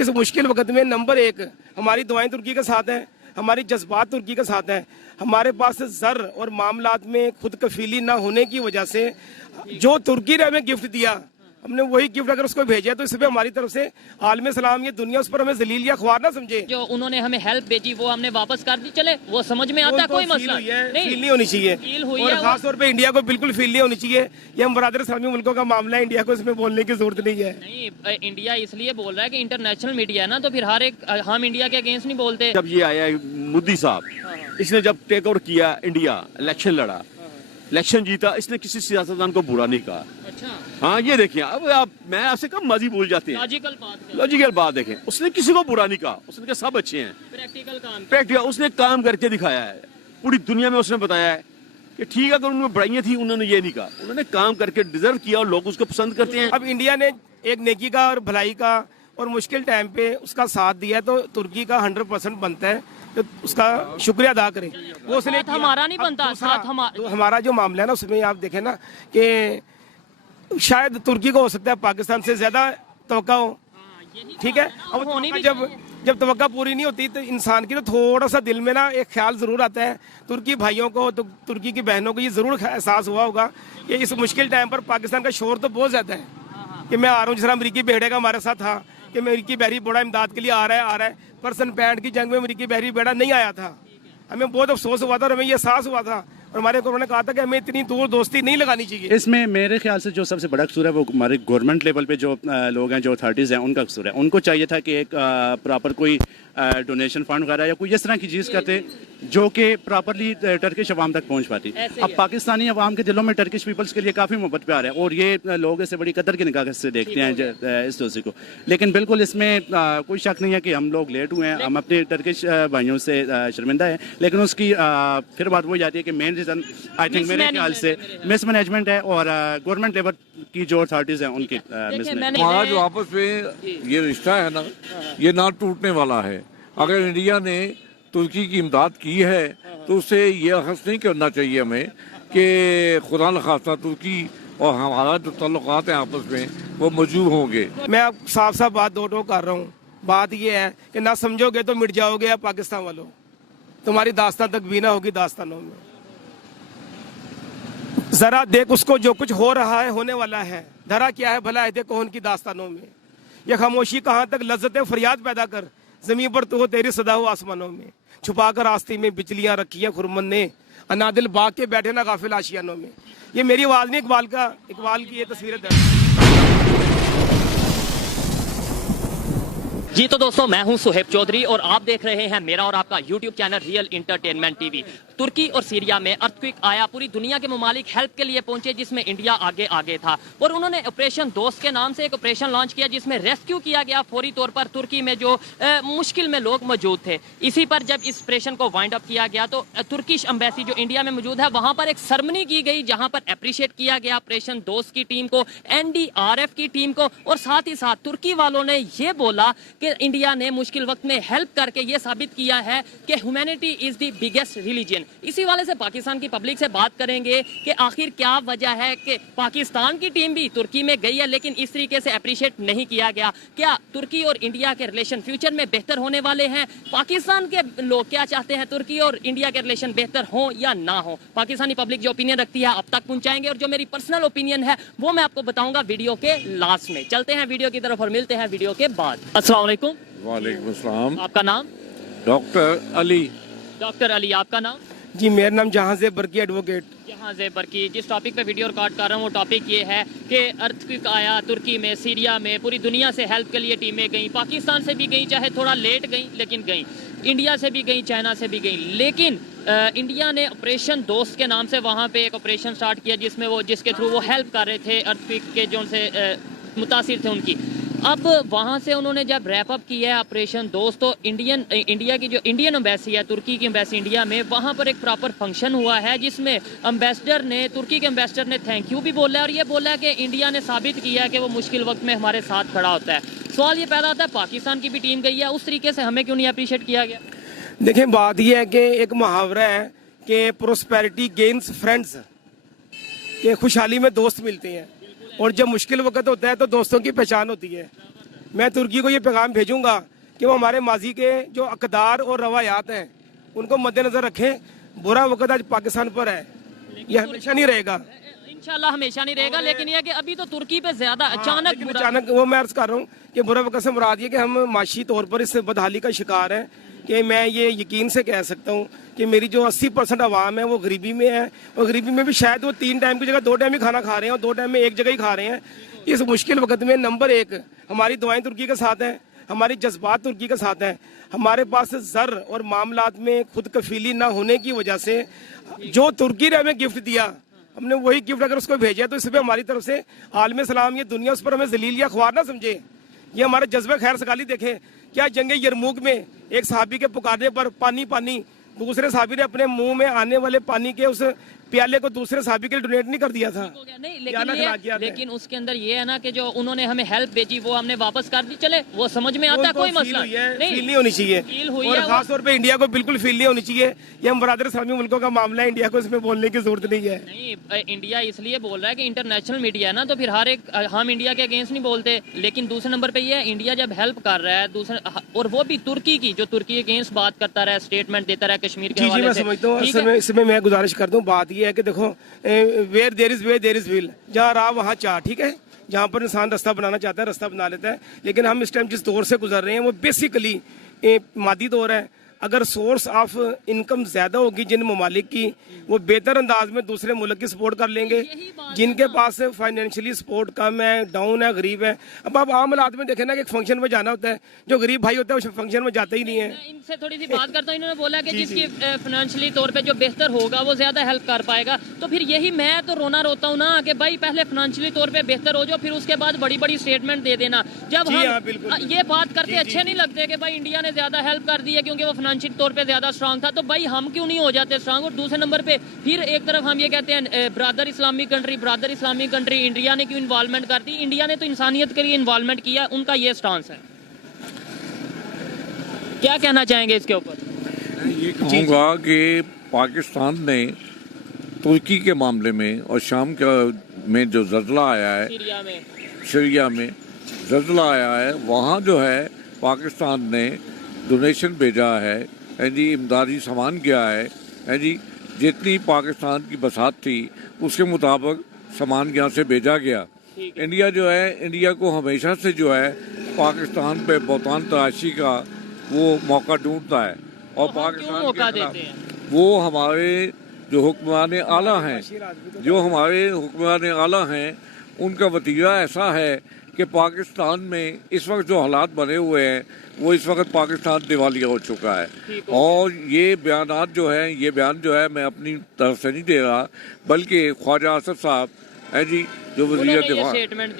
اس مشکل وقت میں نمبر 1 ہماری دعائیں ترکی کے ساتھ ہیں, ہماری جذبات ترکی کے ساتھ ہیں. ہمارے پاس زر اور معاملات میں خود کفیلی نہ ہونے کی وجہ سے جو ترکی نے ہمیں گفٹ دیا, ہم نے وہی گفٹ اگر اس کو بھیجا تو اس پہ ہماری طرف سے عالم سلام, یہ دنیا اس پر ہمیں ذلیل یا خوار نہ سمجھے. جو انہوں نے ہمیں ہیلپ بھیجی وہ ہم نے واپس کر دی, چلے وہ سمجھ میں آتا ہے, کوئی مسئلہ فیل نہیں ہونی چاہیے, اور خاص طور پہ انڈیا کو بالکل فیل نہیں ہونی چاہیے. یہ ہم برادر اسلامی ملکوں کا معاملہ ہے, انڈیا کو اس میں بولنے کی ضرورت نہیں ہے. نہیں, انڈیا اس لیے بول رہا ہے کہ انٹرنیشنل میڈیا ہے نا, تو پھر ہر ایک ہم انڈیا کے اگینسٹ نہیں بولتے. جب یہ آیا مودی صاحب, اس نے جب ٹیک اوور کیا انڈیا, الیکشن لڑا, الیکشن جیتا, اس نے کسی سیاستدان کو برا نہیں کہا. ہاں یہ دیکھیں, اب آپ میں آپ سے کم ماضی بھول جاتے ہیں, لاجیکل بات دیکھیں, اس نے کسی کو برا نہیں کہا, اس نے کہا سب اچھے ہیں. پریکٹیکل اس نے کام کر کے دکھایا ہے, پوری دنیا میں اس نے بتایا ہے کہ ٹھیک ہے اگر ان میں برائیاں تھیں انہوں نے یہ نہیں کہا, انہوں نے کام کر کے ڈیزرو کیا اور لوگ اس کو پسند کرتے ہیں. اب انڈیا نے ایک نیکی کا اور بھلائی کا اور مشکل ٹائم پہ اس کا ساتھ دیا, تو ترکی کا 100% بنتا ہے تو اس کا شکریہ ادا کریں. وہ اس نے ہمارا نہیں بنتا, ہمارا جو معاملہ ہے نا اس میں آپ دیکھیں نا کہ شاید ترکی کو ہو سکتا ہے پاکستان سے زیادہ توقع ہو, ٹھیک ہے. اب جب توقع پوری نہیں ہوتی تو انسان کی تو تھوڑا سا دل میں نا ایک خیال ضرور آتا ہے. ترکی بھائیوں کو, تو ترکی کی بہنوں کو یہ ضرور احساس ہوا ہوگا کہ اس مشکل ٹائم پر پاکستان کا شور تو بہت زیادہ ہے کہ میں آ رہا ہوں. جس طرح امریکی بیڑے کا ہمارے ساتھ تھا کہ امریکی بحری بڑا امداد کے لیے آ رہا ہے. پرسن پینٹ کی جنگ میں امریکی بحری بیڑا نہیں آیا تھا, ہمیں بہت افسوس ہوا تھا اور ہمیں یہ احساس ہوا تھا, اور ہمارے گورنمنٹ نے کہا تھا کہ ہمیں اتنی دور دوستی نہیں لگانی چاہیے. اس میں میرے خیال سے جو سب سے بڑا قصور ہے وہ ہمارے گورنمنٹ لیول پہ جو لوگ ہیں, جو اتھارٹیز ہیں, ان کا قصور ہے. ان کو چاہیے تھا کہ ایک پراپر کوئی ڈونیشن فنڈ وغیرہ یا کوئی اس طرح کی چیز کرتے جو کہ پراپرلی ٹرکش عوام تک پہنچ پاتی. اب پاکستانی عوام کے دلوں میں ٹرکش پیپلز کے لیے کافی محبت پیار ہے, اور یہ لوگ اسے بڑی قدر کی نگاہ سے دیکھتے ہیں اس دوستی کو. لیکن بالکل اس میں کوئی شک نہیں ہے کہ ہم لوگ لیٹ ہوئے ہیں, ہم اپنے ٹرکش بھائیوں سے شرمندہ ہیں. لیکن اس کی پھر بات وہی آتی ہے کہ مین ریزن آئی تھنک میرے خیال سے مس مینجمنٹ ہے, اور گورنمنٹ لیول کی جو اتھارٹیز ہیں ان کی مس مینجمنٹ. ہمارا جو آپس میں یہ رشتہ ہے نا, یہ نہ ٹوٹنے والا ہے. اگر انڈیا نے ترکی کی امداد کی ہے تو اسے یہ اخذ نہیں کرنا چاہیے ہمیں کہ خدا نخواستہ ترکی اور ہمارا جو تعلقات ہیں آپس میں وہ موجود ہوں گے. میں اب صاف صاف بات دو کر رہا ہوں. بات یہ ہے کہ نہ سمجھو گے تو مٹ جاؤ گے پاکستان والوں, تمہاری داستان تک بھی نہ ہوگی داستانوں میں. ذرا دیکھ اس کو جو کچھ ہو رہا ہے, ہونے والا ہے, دھرا کیا ہے بھلا ہے کون کی داستانوں میں. یہ خاموشی کہاں تک لذت فریاد پیدا کر, زمین پر تو ہو تیری صدا ہو آسمانوں میں. چھپا کر راستے میں بجلیاں رکھی ہیں خرمن نے, انادل باغ کے بیٹھے نا غافل آشیانوں میں. یہ میری آواز نہیں, اقبال کی یہ تصویریں درج. جی تو دوستوں, میں ہوں سہیب چودھری اور آپ دیکھ رہے ہیں میرا اور آپ کا YouTube channel real entertainment T V. ترکی اور سیریا میں ارتھکویک آیا, پوری دنیا کے ممالک ہیلپ کے لیے پہنچے جس میں انڈیا آگے تھا, اور انہوں نے آپریشن دوست کے نام سے ایک آپریشن لانچ کیا جس میں ریسکیو کیا گیا فوری طور پر ترکی میں جو مشکل میں لوگ موجود تھے. اسی پر جب اس آپریشن کو وائنڈ اپ کیا گیا تو ترکش امبیسی جو انڈیا میں موجود ہے وہاں پر ایک سرمنی کی گئی جہاں پر اپریشیٹ کیا گیا آپریشن دوست کی ٹیم کو, NDRF کی ٹیم کو, اور ساتھ ہی ساتھ ترکی والوں نے یہ بولا کہ انڈیا نے مشکل وقت میں ہیلپ کر کے یہ ثابت کیا ہے کہ humanity is the biggest religion. اسی والے سے پاکستان کی پبلک سے بات کریں گے کہ آخر کیا وجہ ہے کہ پاکستان کی ٹیم بھی ترکی میں گئی ہے لیکن اس طریقے سے اپریشیٹ نہیں کیا گیا. کیا ترکی اور انڈیا کے ریلیشن فیوچر میں بہتر ہونے والے ہیں؟ پاکستان کے لوگ کیا چاہتے ہیں, ترکی اور انڈیا کے ریلیشن بہتر ہوں یا نہ ہوں؟ پاکستانی پبلک جو اوپینین رکھتی ہے اب تک پہنچائیں گے, اور جو میری پرسنل اوپینین ہے وہ میں آپ کو بتاؤں گا ویڈیو کے لاسٹ میں. چلتے ہیں ویڈیو کی طرف اور ملتے ہیں ویڈیو کے بعد. السلام علیکم. وعلیکم السلام. آپ کا نام؟ ڈاکٹر علی. ڈاکٹر علی, آپ کا نام؟ جی میرا نام جہاں زیب برقی ایڈوکیٹ. جہاں زیب برقی. جس ٹاپک پہ ویڈیو ریکارڈ کر رہا ہوں وہ ٹاپک یہ ہے کہ ارتھکویک آیا ترکی میں, سیریا میں, پوری دنیا سے ہیلپ کے لیے ٹیمیں گئیں, پاکستان سے بھی گئیں, چاہے تھوڑا لیٹ گئیں لیکن گئیں, انڈیا سے بھی گئیں, چائنا سے بھی گئیں. لیکن انڈیا نے آپریشن دوست کے نام سے وہاں پہ ایک آپریشن سٹارٹ کیا جس کے تھرو وہ ہیلپ کر رہے تھے ارتھکویک کے جو ان سے متاثر تھے ان کی. اب وہاں سے انہوں نے جب ریپ اپ کیا ہے آپریشن دوست, تو انڈیا کی جو انڈین امبیسی ہے, ترکی کی امبیسی انڈیا میں, وہاں پر ایک پراپر فنکشن ہوا ہے جس میں ترکی کے امبیسڈر نے تھینک یو بھی بولا ہے, اور یہ بولا ہے کہ انڈیا نے ثابت کیا ہے کہ وہ مشکل وقت میں ہمارے ساتھ کھڑا ہوتا ہے. سوال یہ پیدا ہوتا ہے پاکستان کی بھی ٹیم گئی ہے, اس طریقے سے ہمیں کیوں نہیں اپریشیٹ کیا گیا؟ دیکھیں بات یہ ہے کہ ایک محاورہ ہے کہ پروسپیرٹی گینز فرینڈز, کہ خوشحالی میں دوست ملتے ہیں, اور جب مشکل وقت ہوتا ہے تو دوستوں کی پہچان ہوتی ہے. मैं तुर्की को ये पैगाम भेजूंगा कि वो हमारे माजी के जो अकदार और रवायात हैं उनको मद्देनजर रखें। बुरा वक्त आज पाकिस्तान पर है, ये हमेशा नहीं रहेगा, इंशाल्लाह हमेशा नहीं रहेगा, लेकिन ये कि अभी तो तुर्की पे ज्यादा अचानक वो मैं अर्ज कर रहा हूँ कि बुरा वक्त से मुराद ये कि हम माशी तौर पर इस बदहाली का शिकार हैं कि मैं ये यकीन से कह सकता हूँ कि मेरी जो 80% आवाम है वो गरीबी में है, और गरीबी में भी शायद वो 3 टाइम की जगह 2 टाइम ही खाना खा रहे हैं और 2 टाइम में एक जगह ही खा रहे हैं। इस मुश्किल वक्त में नंबर 1 हमारी दुआएं तुर्की के साथ हैं, हमारी जज्बात तुर्की के साथ हैं। हमारे पास ज़र और मामलात में खुद कफीली ना होने की वजह से जो तुर्की ने हमें गिफ्ट दिया, हमने वही गिफ्ट अगर उसको भेजा तो इस पर हमारी तरफ से आलम सलाम, ये दुनिया उस पर हमें जलील या ख्वार ना समझे। ये हमारे जज्बे खैर सगाली देखें। क्या जंग यरमूक में एक सहाबी के पुकारने पर पानी पानी, दूसरे सहाबी ने अपने मुंह में आने वाले पानी के उस प्याले को दूसरे सहाबी के लिए डोनेट नहीं कर दिया था? नहीं, लेकिन उसके अंदर ये है ना कि जो उन्होंने हमें हेल्प भेजी वो हमने वापस कर दी, चले वो समझ में आता है, कोई मसला फील नहीं होनी चाहिए, और खास तौर पे इंडिया को बिल्कुल फील नहीं होनी चाहिए। ये हम बरादर इस्लामी मुल्कों का मामला है, इंडिया को इसमें बोलने की जरूरत नहीं है। नहीं, इंडिया इसलिए बोल रहा है कि इंटरनेशनल मीडिया है ना, तो फिर हर एक हम इंडिया के अगेंस्ट नहीं बोलते, लेकिन दूसरे नंबर पे ये है इंडिया जब हेल्प कर रहा है दूसरे, और वो भी तुर्की की, जो तुर्की के अगेंस्ट बात करता रहा, स्टेटमेंट देता रहा कश्मीर के हवाले से। समझता हूँ इसमें मैं गुजारिश कर दूं, बात ये है कि देखो वेयर देयर इज विल, जहाँ राह वहाँ चाह, ठीक है। जहाँ पर इंसान रास्ता बनाना चाहता है रास्ता बना लेता है, लेकिन हम इस टाइम जिस दौर से गुजर रहे हैं वो बेसिकली मादी दौर है। अगर सोर्स ऑफ इनकम ज़्यादा होगी जिन ममालिक की, वो बेहतर अंदाज में दूसरे मुल्क की सपोर्ट कर लेंगे। जिनके पास फाइनेंशियली सपोर्ट कम है, डाउन है, गरीब है, अब आप आम हालात में देखें ना कि एक फंक्शन में जाना होता है, जो गरीब भाई होता है उस फंक्शन में जाता ही नहीं है। इनसे थोड़ी सी बात करता हूँ, इन्होंने बोला कि जिसकी फाइनेंशियली तौर पे जो बेहतर होगा वो ज्यादा हेल्प कर पाएगा, तो फिर यही मैं तो रोना रोता हूँ ना कि भाई पहले फाइनेंशियली तौर पे बेहतर हो जाओ, फिर उसके बाद बड़ी बड़ी स्टेटमेंट दे देना। जब हम ये बात करते अच्छे नहीं लगते कि भाई इंडिया ने ज्यादा हेल्प कर दी है क्योंकि वो फाइनेंशियल तौर पे ज्यादा स्ट्रांग था, तो भाई हम क्यों नहीं हो जाते स्ट्रांग? और दूसरे नंबर पे फिर एक तरफ हम ये कहते हैं ब्रदर इस्लामिक कंट्री, इंडिया ने क्यों इन्वॉल्वमेंट कर दी? इंडिया ने तो इंसानियत के लिए इन्वॉल्वमेंट किया, उनका ये स्टांस है। क्या कहना चाहेंगे इसके ऊपर? मैं ये कहूँगा कि पाकिस्तान ने तुर्की के मामले में और शाम में जो जल्जला आया है, सीरिया में जल्जला आया है, वहाँ जो है पाकिस्तान ने डोनेशन भेजा है जी, इमदादी सामान गया है जी, जितनी पाकिस्तान की बसात थी उसके मुताबिक सामान यहाँ से भेजा गया। इंडिया जो है, इंडिया को हमेशा से जो है पाकिस्तान पे बहुतान तराशी का वो मौका ढूंढता है, और पाकिस्तान के खिलाफ वो हमारे जो हुक्मरान आला हैं, उनका वतीरा ऐसा है कि पाकिस्तान में इस वक्त जो हालात बने हुए हैं वो इस वक्त पाकिस्तान दिवालिया हो चुका है। और ये बयानात जो है, ये बयान जो है मैं अपनी तरफ से नहीं दे रहा, बल्कि ख्वाजा असद साहब है जी, जो वज़ीर दिफा,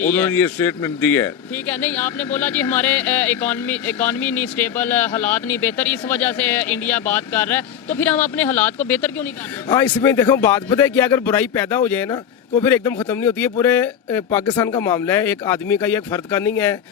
उन्होंने ये स्टेटमेंट दी है। ठीक है, नहीं आपने बोला जी हमारे इकॉनमी नहीं स्टेबल, हालात नहीं बेहतर, इस वजह से इंडिया बात कर रहा है, तो फिर हम अपने हालात को बेहतर क्यों नहीं कर रहे? हाँ, इसमें देखो बात पता है कि अगर बुराई पैदा हो जाए ना तो फिर एकदम ख़त्म नहीं होती है। पूरे पाकिस्तान का मामला है, एक आदमी का या एक फ़र्द का नहीं है।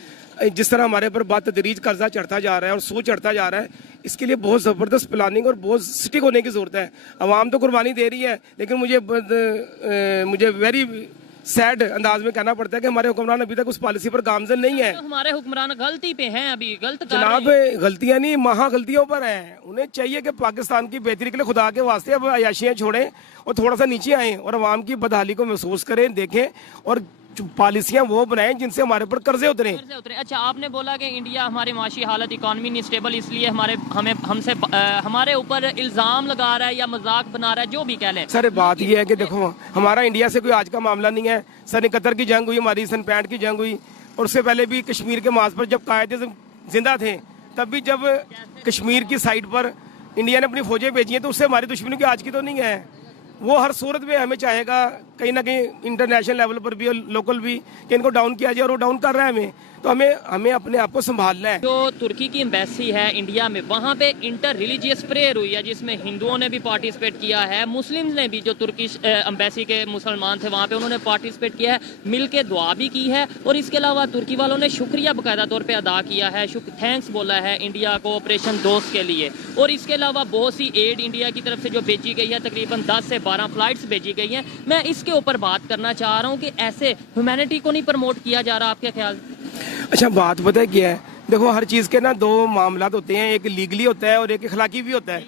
जिस तरह हमारे पर बात तदरीज कर्जा चढ़ता जा रहा है और सोच चढ़ता जा रहा है, इसके लिए बहुत ज़बरदस्त प्लानिंग और बहुत स्टिक होने की ज़रूरत है। अवाम तो कुर्बानी दे रही है, लेकिन मुझे वेरी सैड अंदाज में कहना पड़ता है कि हमारे हुक्मरान अभी तक उस पॉलिसी पर गामजन नहीं है। तो हमारे हुक्मरान गलती पे हैं, अभी गलत जनाब, गलतियां नहीं महा गलतियों पर हैं। उन्हें चाहिए कि पाकिस्तान की बेहतरी के लिए खुदा के वास्ते अब अयाशियां छोड़ें और थोड़ा सा नीचे आएं और अवाम की बदहाली को महसूस करें, देखें और पॉलिसियां वो बनाएं जिनसे हमारे पर कर्जे उतरे। अच्छा, आपने बोला कि इंडिया हमारी माशी हालत इकॉनमी नहीं स्टेबल, इसलिए हमारे ऊपर इल्ज़ाम लगा रहा है या मजाक बना रहा है, जो भी कह लें। सर बात ये है कि देखो हमारा इंडिया से कोई आज का मामला नहीं है। सन 71 की जंग हुई, हमारी सन 65 की जंग हुई, और उससे पहले भी कश्मीर के माज पर जब कायदे जिंदा थे, तब भी जब कश्मीर की साइड पर इंडिया ने अपनी फौजें भेजी हैं तो उससे हमारी दुश्मनी की आज की तो नहीं है। वो हर सूरत में हमें चाहेगा कहीं ना कहीं इंटरनेशनल लेवल पर भी और लोकल भी कि इनको डाउन किया जाए, और वो डाउन कर रहा है हमें, तो हमें अपने आप को संभालना है। जो तुर्की की एम्बेसी है इंडिया में, वहाँ पे इंटर रिलीजियस प्रेयर हुई है जिसमें हिंदुओं ने भी पार्टिसिपेट किया है, मुस्लिम ने भी, जो तुर्की एम्बेसी के मुसलमान थे वहाँ पे उन्होंने पार्टिसिपेट किया है, मिल के दुआ भी की है, और इसके अलावा तुर्की वालों ने शुक्रिया बाकायदा तौर पर अदा किया है, थैंक्स बोला है इंडिया को ऑपरेशन दोस्त के लिए। और इसके अलावा बहुत सी एड इंडिया की तरफ से जो भेजी गई है, तकरीबन 10 से 12 फ्लाइट्स भेजी गई हैं। मैं इसके ऊपर बात करना चाह रहा हूँ कि ऐसे ह्यूमैनिटी को नहीं प्रमोट किया जा रहा, आपके ख्याल? अच्छा बात पता है क्या है, देखो हर चीज़ के ना दो मामलात होते हैं, एक लीगली होता है और एक अखलाकी भी होता है।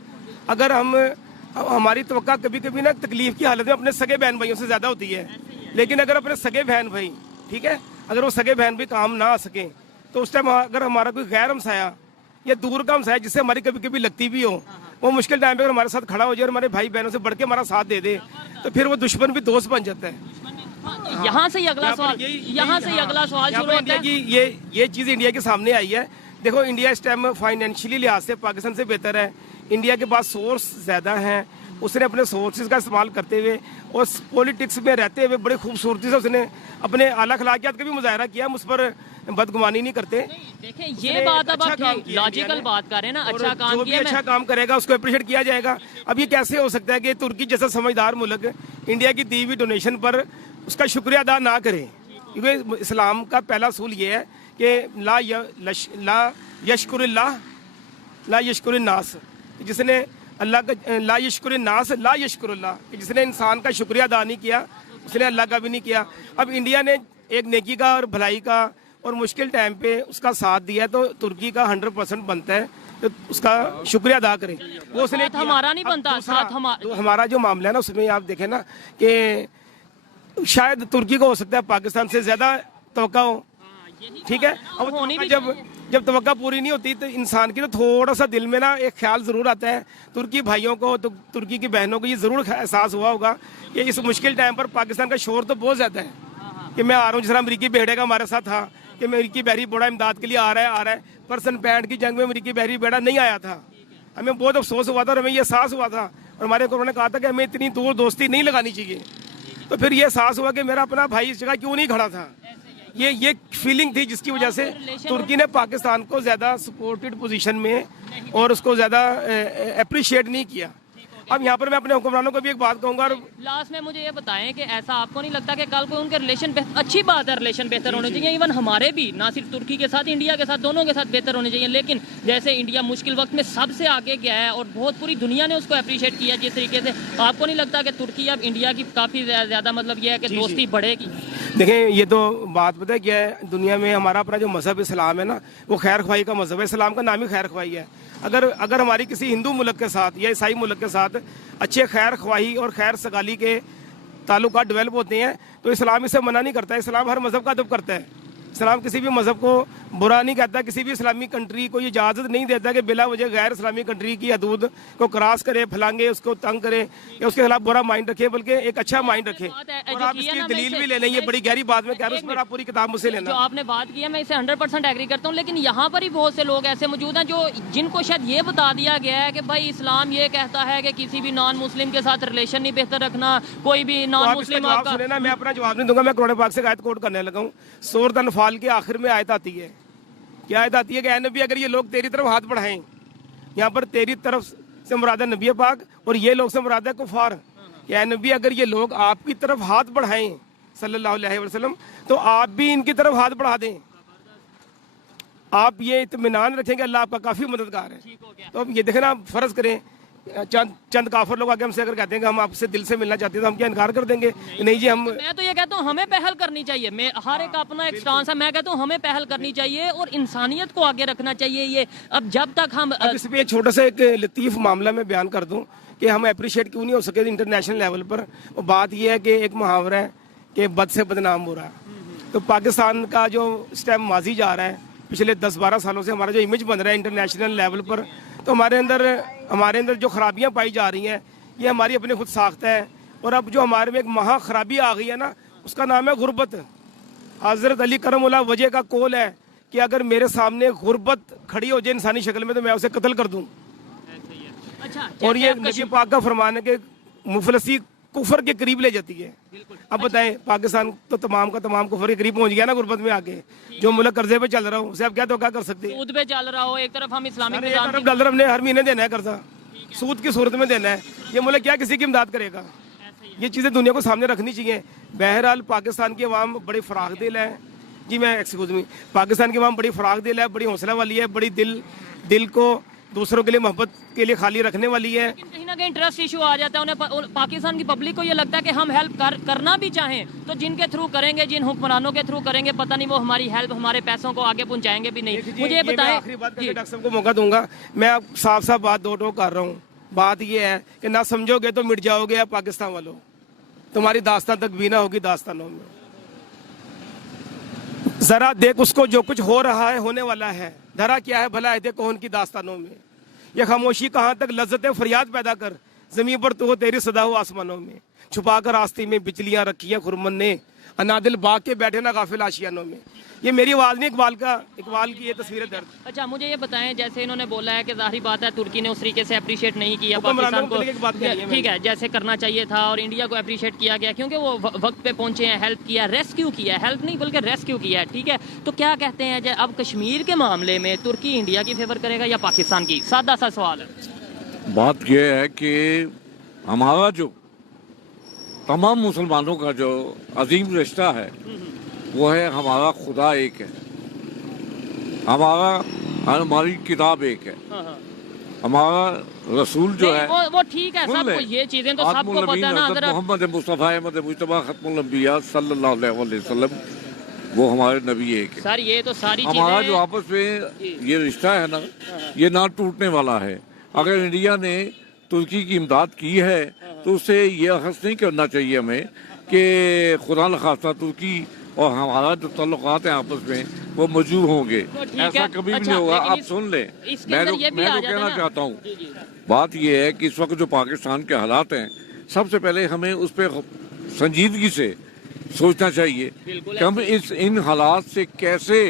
अगर हमारी तवक्का कभी कभी ना तकलीफ की हालत में अपने सगे बहन भाइयों से ज़्यादा होती है, लेकिन अगर अपने सगे बहन भाई, ठीक है, अगर वो सगे बहन भी काम ना आ सकें तो उस टाइम अगर हमारा कोई गैर हमसाया या दूर का हमसाया जिससे हमारी कभी कभी लगती भी हो, वो मुश्किल टाइम पे अगर हमारे साथ खड़ा हो जाए और हमारे भाई बहनों से बढ़ के हमारा साथ दे दे, तो फिर वो दुश्मन भी दोस्त बन जाता है। यहाँ से ही अगला सवाल, यहाँ से ही अगला सवाल शुरू होता है। ये चीज़ इंडिया के सामने आई है। देखो इंडिया इस टाइम फाइनेंशियली लिहाज से पाकिस्तान से बेहतर है। इंडिया के पास सोर्स ज़्यादा हैं, उसने अपने सोर्सेज का इस्तेमाल करते हुए और पॉलिटिक्स में रहते हुए बड़ी खूबसूरती से उसने अपने आला अखलाकियात का भी मुजाहरा किया। हम उस पर बदगुमानी नहीं करते। देखिए ये बात अब आप लॉजिकल बात कर रहे हैं ना, अच्छा काम जो भी अच्छा काम करेगा उसको अप्रिशिएट किया जाएगा। अब ये कैसे हो सकता है कि तुर्की जैसा समझदार मुल्क इंडिया की दी हुई डोनेशन पर उसका शुक्रिया अदा ना करे, क्योंकि इस्लाम का पहला असूल ये है कि ला यशकुरिन्नास, जिसने अल्लाह का ला यशकुरिन्नास ला यशकुरुल्लाह, जिसने इंसान का शुक्रिया अदा नहीं किया उसने अल्लाह का भी नहीं किया। अब इंडिया ने एक नेकी का और भलाई का और मुश्किल टाइम पे उसका साथ दिया, तो तुर्की का 100% बनता है तो उसका शुक्रिया अदा करें। वो उसने हमारा नहीं बनता, साथ हमारा जो मामला है ना उसमें आप देखें ना कि शायद तुर्की को हो सकता है पाकिस्तान से ज्यादा तवक्का हो, ठीक है। अब जब तवक्का पूरी नहीं होती तो इंसान की तो थोड़ा सा दिल में ना एक ख्याल जरूर आता है। तुर्की भाइयों को तो तुर्की की बहनों को ये जरूर एहसास हुआ होगा कि इस मुश्किल टाइम पर पाकिस्तान का शोर तो बहुत ज्यादा है कि मैं आ रहा हूँ। जिस तरह अमरीकी बेड़े का हमारे साथ था कि अमरीकी बहरी बेड़ा इमदाद के लिए आ रहा है। परसन 65 की जंग में अमरीकी बहरी बेड़ा नहीं आया था। हमें बहुत अफसोस हुआ था और हमें ये एहसास हुआ था और हमारे हुक्मरान ने कहा था कि हमें इतनी दूर दोस्ती नहीं लगानी चाहिए। तो फिर ये एहसास हुआ कि मेरा अपना भाई इस जगह क्यों नहीं खड़ा था। ये फीलिंग थी जिसकी वजह से तुर्की ने पाकिस्तान को ज़्यादा सपोर्टेड पोजीशन में और उसको ज़्यादा अप्रिशिएट नहीं किया। अब यहाँ पर मैं अपने हुक्मरानों को भी एक बात कहूँगा। और लास्ट में मुझे ये बताएं कि ऐसा आपको नहीं लगता कि कल को उनके रिलेशन अच्छी बात है, रिलेशन बेहतर होने चाहिए, इवन हमारे भी, ना सिर्फ तुर्की के साथ, इंडिया के साथ, दोनों के साथ बेहतर होने चाहिए। लेकिन जैसे इंडिया मुश्किल वक्त में सबसे आगे गया है और बहुत पूरी दुनिया ने उसको अप्रिशिएट किया जिस तरीके से, आपको नहीं लगता कि तुर्की अब इंडिया की काफ़ी ज़्यादा मतलब ये है कि दोस्ती बढ़ेगी? देखें ये तो बात पता है क्या है, दुनिया में हमारा अपना जो मजहब इस्लाम है ना, वो खैर ख्वाही का मजहब है। इस्लाम का नाम ही खैर ख्वाही है। अगर हमारी किसी हिंदू मुल्क के साथ या ईसाई मुल्क के साथ अच्छे खैर ख्वाही और खैर सगाली के ताल्लुकात डेवलप होते हैं तो इस्लाम इसे मना नहीं करता है। इस्लाम हर मजहब का अदब करता है। इस्लाम किसी भी मजहब को बुरा नहीं कहता। किसी भी इस्लामी कंट्री को ये इजाज़त नहीं देता कि बिला वजह गैर इस्लामी कंट्री की हदूद को क्रॉस करे, फलांगे, उसको तंग करे या उसके खिलाफ बुरा माइंड रखे, बल्कि एक अच्छा माइंड रखे। और आप इसकी दलील भी ले लें, ये बड़ी गहरी बात में कह रहा हूं, उस पर आप पूरी किताब मुझसे लेना। जो आपने बात की है मैं इसे 100% एग्री करता हूँ, लेकिन यहाँ पर ही बहुत से लोग ऐसे मौजूद हैं जो जिनको शायद ये बता दिया गया है कि भाई इस्लाम ये कहता है कि किसी भी नॉन मुस्लिम के साथ रिलेशन नहीं बेहतर रखना, कोई भी नॉन मुस्लिम। मैं अपना जवाब नहीं दूंगा, मैं कुरान पाक से आयत कोट करने लगा हूँ। सूरत अनफाल के आखिर में आयत आती है, क्या आयत आती है कि ऐ नबी अगर ये लोग तेरी तरफ हाथ बढ़ाएं, यहाँ पर तेरी तरफ से मुराद है नबी पाक और ये लोग से मुराद है कुफार। कि ऐ नबी अगर ये लोग आपकी तरफ हाथ बढ़ाएं सल्लल्लाहु अलैहि वसल्लम तो आप भी इनकी तरफ हाथ बढ़ा दें। आप ये इत्मीनान रखें कि अल्लाह आपका काफ़ी मददगार है। तो अब ये देखें ना, फर्ज करें चंद काफर लोग आगे हमसे अगर कहते हैं कि हम आपसे दिल से मिलना चाहते हैं तो हम क्या इनकार कर देंगे? नहीं जी, हम मैं तो ये कहता हूँ हमें पहल करनी चाहिए। मैं हर एक अपना एक स्टांस है, मैं कहता हूँ हमें पहल करनी चाहिए और इंसानियत को आगे रखना चाहिए। ये अब जब तक हम इस पे एक छोटा सा एक लतीफ मामला मैं बयान कर दूं कि हम अप्रिशिएट क्यों नहीं हो सके इंटरनेशनल लेवल पर। वो बात यह है कि एक मुहावरा है कि बद से बदनाम हो रहा है। तो पाकिस्तान का जो इस टाइम माजी जा रहा है, पिछले 10-12 सालों से हमारा जो इमेज बन रहा है इंटरनेशनल लेवल पर, तो हमारे अंदर जो खराबियां पाई जा रही हैं ये हमारी अपनी खुद साख्त है। और अब जो हमारे में एक महा खराबी आ गई है ना, उसका नाम है गुर्बत। हज़रत अली करमुल्लाह वजह का कौल है कि अगर मेरे सामने गुर्बत खड़ी हो जाए इंसानी शक्ल में तो मैं उसे कत्ल कर दूं। अच्छा, और ये नबी पाक का फरमान है कि मुफलसी कुफर के करीब ले जाती है। अब बताएं, पाकिस्तान तो तमाम का तमाम कुफर के करीब पहुंच गया ना गुर्बत में आके। जो मुल्क कर्जे पे चल रहा हो उसे आप क्या धोखा कर सकते हैं? सूद पे चल रहा हो, एक तरफ हम इस्लामिक डॉलर हमने हर महीने देना है कर्जा, सूद की सूरत में देना है। ये मुल्क क्या किसी की इमदाद करेगा? ये चीज़ें दुनिया को सामने रखनी चाहिए। बहरहाल पाकिस्तान की अवाम बड़ी फराख दिल है जी, मैं एक्सक्यूज मी, पाकिस्तान की अवाम बड़ी फराख दिल है, बड़ी हौसला वाली है, बड़ी दिल को दूसरों के लिए मोहब्बत के लिए खाली रखने वाली है। लेकिन कहीं ना कहीं ट्रस्ट इशू आ जाता है उन्हें, पाकिस्तान की पब्लिक को ये लगता है कि हम हेल्प करना भी चाहें तो जिनके थ्रू करेंगे, जिन हुक्मरानों के थ्रू करेंगे, पता नहीं वो हमारी हेल्प, हमारे पैसों को आगे पहुंचाएंगे भी नहीं। मुझे ये मैं बताएं, आखिरी बात करके डॉक्टर साहब को मौका दूंगा। मैं आप साफ साफ बात दो टोक कर रहा हूँ। बात ये है कि ना समझोगे तो मिट जाओगे आप पाकिस्तान वालों, तुम्हारी दास्तान तक भी ना होगी दास्तानों में। जरा देख उसको, जो कुछ हो रहा है होने वाला है, धरा क्या है भला है कौन की दास्तानों में। ये खामोशी कहाँ तक लज्जत फरियाद पैदा कर, जमीन पर तो हो तेरी सदा हो आसमानों में। छुपा कर आस्ती में बिजलियां रखी हैं खुरमन ने, अनादिल बाग के बैठे ना गाफिल आशियानों में। ये मेरी आवाज नहीं, इकबाल की ये तस्वीर दर्द। अच्छा मुझे ये बताएं, जैसे इन्होंने बोला है कि जाहिर बात है तुर्की ने उस तरीके से अप्रिशिएट नहीं किया पाकिस्तान को, ठीक है, जैसे करना चाहिए था, और इंडिया को अप्रिशिएट किया गया क्योंकि वो वक्त पे पहुंचे हैं, हेल्प किया, रेस्क्यू किया, हेल्प नहीं बल्कि रेस्क्यू किया है, ठीक है। तो क्या कहते हैं अब कश्मीर के मामले में तुर्की इंडिया की फेवर करेगा या पाकिस्तान की? सादा सा सवाल है। बात यह है कि हमारा जो तमाम मुसलमानों का जो अजीम रिश्ता है वो है हमारा खुदा एक है, हमारी किताब एक है, हमारा रसूल जो है वो ठीक है, सबको ये चीजें तो सबको पता है ना। मोहम्मद मुस्तफा अहमद मुजतबा खत्मुल अंबिया सल्लल्लाहु अलैहि वसल्लम, वो हमारे नबी एक है। सर ये तो सारी हमारा जो आपस में ये रिश्ता है ना, ये ना टूटने वाला है। अगर इंडिया ने तुर्की की इमदाद की है तो उससे ये अखज़ नहीं करना चाहिए हमें कि खुदा न खास्ता तुर्की और हमारा जो तल्लुकात हैं आपस में वो मजबूत होंगे, ऐसा कभी भी नहीं होगा। आप सुन लें, मैं तो कहना चाहता हूँ, बात ये है कि इस वक्त जो पाकिस्तान के हालात हैं, सबसे पहले हमें उस पर संजीदगी से सोचना चाहिए कि हम इन हालात से कैसे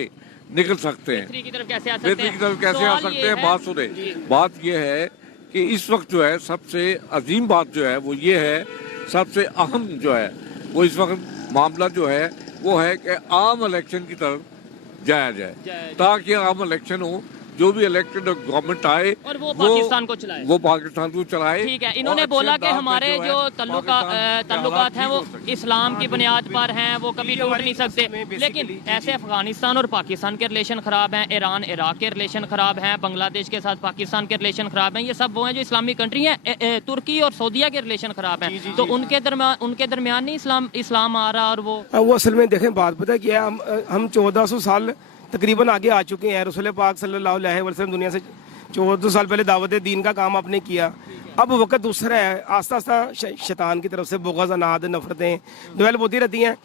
निकल सकते हैं, बेहतरी की तरफ कैसे आ सकते हैं। बात सुने, बात ये है कि इस वक्त जो है सबसे अजीम बात जो है वो ये है, सबसे अहम जो है वो इस वक्त मामला जो है वो है कि आम इलेक्शन की तरफ जाया जाए, ताकि आम इलेक्शन हो, जो भी इलेक्टेड गवर्नमेंट आए और वो पाकिस्तान को चलाए, वो पाकिस्तान को चलाए। ठीक है, इन्होंने बोला कि हमारे जो तल्लुकात हैं वो इस्लाम की बुनियाद पर हैं, वो कभी टूट नहीं सकते। लेकिन ऐसे अफगानिस्तान और पाकिस्तान के रिलेशन खराब हैं, ईरान इराक के रिलेशन खराब हैं, बांग्लादेश के साथ पाकिस्तान के रिलेशन खराब हैं, ये सब वो हैं जो इस्लामिक कंट्री हैं। तुर्की और सऊदीया के रिलेशन खराब हैं, तो उनके दरमियान नहीं इस्लाम आ रहा। और वो असल में देखें, बात पता है क्या, हम 1400 साल तकरीबन आगे आ चुके हैं। रसूल पाक सल्लल्लाहु अलैहि वसल्लम दुनिया से 1400 साल पहले दावत दीन का काम आपने किया। अब वक्त दूसरा है, आस्ता आस्ता शैतान की तरफ से बुग़्ज़, अनाद, नफरतें डेवलप होती रहती हैं।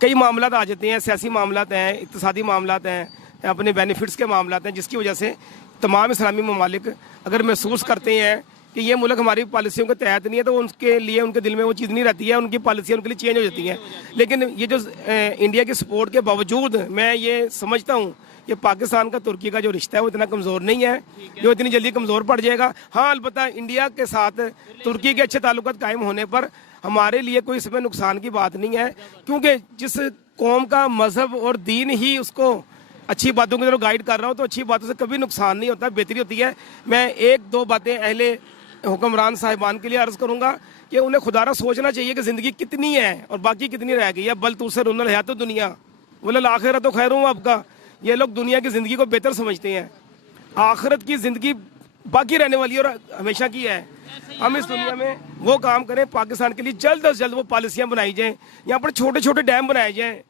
कई मामलात आ जाते हैं, सियासी मामलात हैं, इक़्तिसादी मामलात हैं, अपने बेनिफिट्स के मामलात हैं, जिसकी वजह से तमाम इस्लामी ममालिक अगर महसूस करते हैं कि ये मुल्क हमारी पॉलिसियों के तहत नहीं है, तो उनके लिए उनके दिल में वो चीज़ नहीं रहती है, उनकी पॉलिसियाँ उनके लिए चेंज हो जाती हैं। लेकिन ये जो इंडिया की सपोर्ट के बावजूद मैं ये समझता हूँ कि पाकिस्तान का तुर्की का जो रिश्ता है वो इतना कमज़ोर नहीं है जो इतनी जल्दी कमज़ोर पड़ जाएगा। हाँ, अलबत्ता इंडिया के साथ तुर्की के अच्छे ताल्लुकात कायम होने पर हमारे लिए कोई इसमें नुकसान की बात नहीं है, क्योंकि जिस कौम का मजहब और दीन ही उसको अच्छी बातों की तरफ गाइड कर रहा हूँ, तो अच्छी बातों से कभी नुकसान नहीं होता, बेहतरी होती है। मैं एक दो बातें अहले हुक्मरान साहिबान के लिए अर्ज करूंगा कि उन्हें खुदारा सोचना चाहिए कि ज़िंदगी कितनी है और बाकी कितनी रह गई है। बल तुसरुनल हयात दुनिया वल आखिरत तो खैर हूँ आपका। ये लोग दुनिया की ज़िंदगी को बेहतर समझते हैं, आखिरत की ज़िंदगी बाकी रहने वाली है और हमेशा की है। हम इस दुनिया में वो काम करें, पाकिस्तान के लिए जल्द अज जल्द वो पॉलिसियाँ बनाई जाएँ, यहाँ पर छोटे छोटे डैम बनाए जाएँ,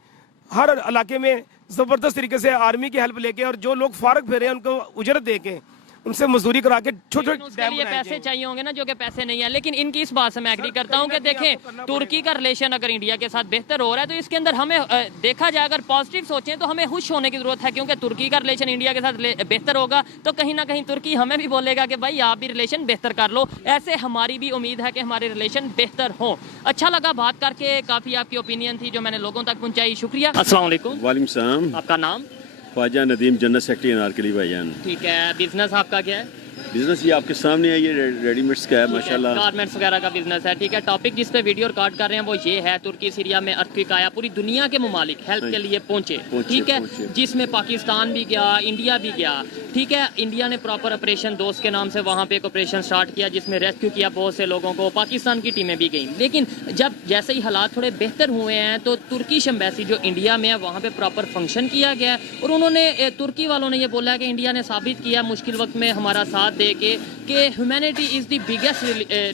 हर इलाके में ज़बरदस्त तरीके से आर्मी की हेल्प लेके और जो लोग फारग फिरे हैं उनको उजरत दे के उनसे मजदूरी करा के छोटे उसके लिए पैसे चाहिए होंगे ना, जो कि पैसे नहीं है। लेकिन इनकी इस बात से मैं एग्री करता हूं कि देखें, तुर्की का रिलेशन अगर इंडिया के साथ बेहतर हो रहा है तो इसके अंदर हमें देखा जाए, अगर पॉजिटिव सोचें तो हमें खुश होने की जरूरत है, क्योंकि तुर्की का रिलेशन इंडिया के साथ बेहतर होगा तो कहीं ना कहीं तुर्की हमें भी बोलेगा कि भाई आप भी रिलेशन बेहतर कर लो। ऐसे हमारी भी उम्मीद है कि हमारे रिलेशन बेहतर हो। अच्छा लगा बात करके, काफी आपकी ओपिनियन थी जो मैंने लोगों तक पहुंचाई, शुक्रिया। अस्सलाम वालेकुम। वालेकुम सलाम। आपका नाम? ख्वाजा नदीम, जनरल सेक्रेटरी अनारकली भाईजान। ठीक है, बिजनेस आपका क्या है? बिजनेस ये आपके सामने है, ये रेडीमेड्स का है माशाल्लाह। गारमेंट्स वगैरह का बिजनेस है, ठीक है। टॉपिक जिस पे वीडियो रिकॉर्ड कर रहे हैं वो ये है, तुर्की सीरिया में अर्थक्वेक आया, पूरी दुनिया के ममालिक हेल्प के लिए पहुंचे, ठीक है, जिसमें पाकिस्तान भी गया, इंडिया भी गया, ठीक है। इंडिया ने प्रॉपर ऑपरेशन दोस्त के नाम से वहाँ पे एक ऑपरेशन स्टार्ट किया जिसमें रेस्क्यू किया बहुत से लोगों को, पाकिस्तान की टीमें भी गई। लेकिन जब जैसे ही हालात थोड़े बेहतर हुए हैं तो तुर्किश एम्बेसी जो इंडिया में है वहाँ पे प्रॉपर फंक्शन किया गया है, और उन्होंने तुर्की वालों ने ये बोला है कि इंडिया ने साबित किया मुश्किल वक्त में हमारा साथ दे के कि humanity is the biggest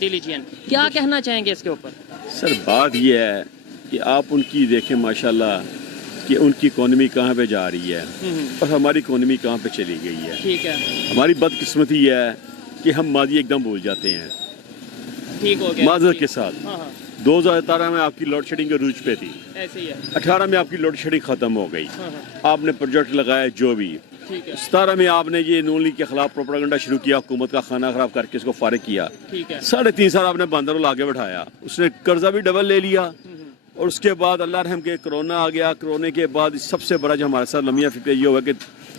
religion. क्या कहना चाहेंगे इसके ऊपर? सर बात ये है कि आप उनकी देखें माशाल्लाह कि उनकी इकोनॉमी कहाँ पे जा रही है और हमारी इकोनॉमी कहाँ पे चली गई है। ठीक है, हमारी बदकिस्मती है कि हम माजी एकदम भूल जाते हैं, ठीक हो गया माजरत के साथ। हाँ, हाँ, 2017 में आपकी लोड शेडिंग के रूज पे थी, ऐसे ही है। 18 में आपकी लोड शेडिंग खत्म हो गई, हाँ, हाँ, आपने प्रोजेक्ट लगाया जो भी, ठीक है, 17 में आपने ये नून लीग के खिलाफ प्रोपेगेंडा शुरू किया, हुकूमत का खाना खराब करके इसको फारिग किया, ठीक है, 3.5 साल आपने बंदर आगे बैठाया, उसने कर्जा भी डबल ले लिया, और उसके बाद अल्लाह रहम के कोरोना आ गया। कोरोना के बाद सबसे बड़ा जो हमारे साथ लम्हा फिक्र ये हुआ कि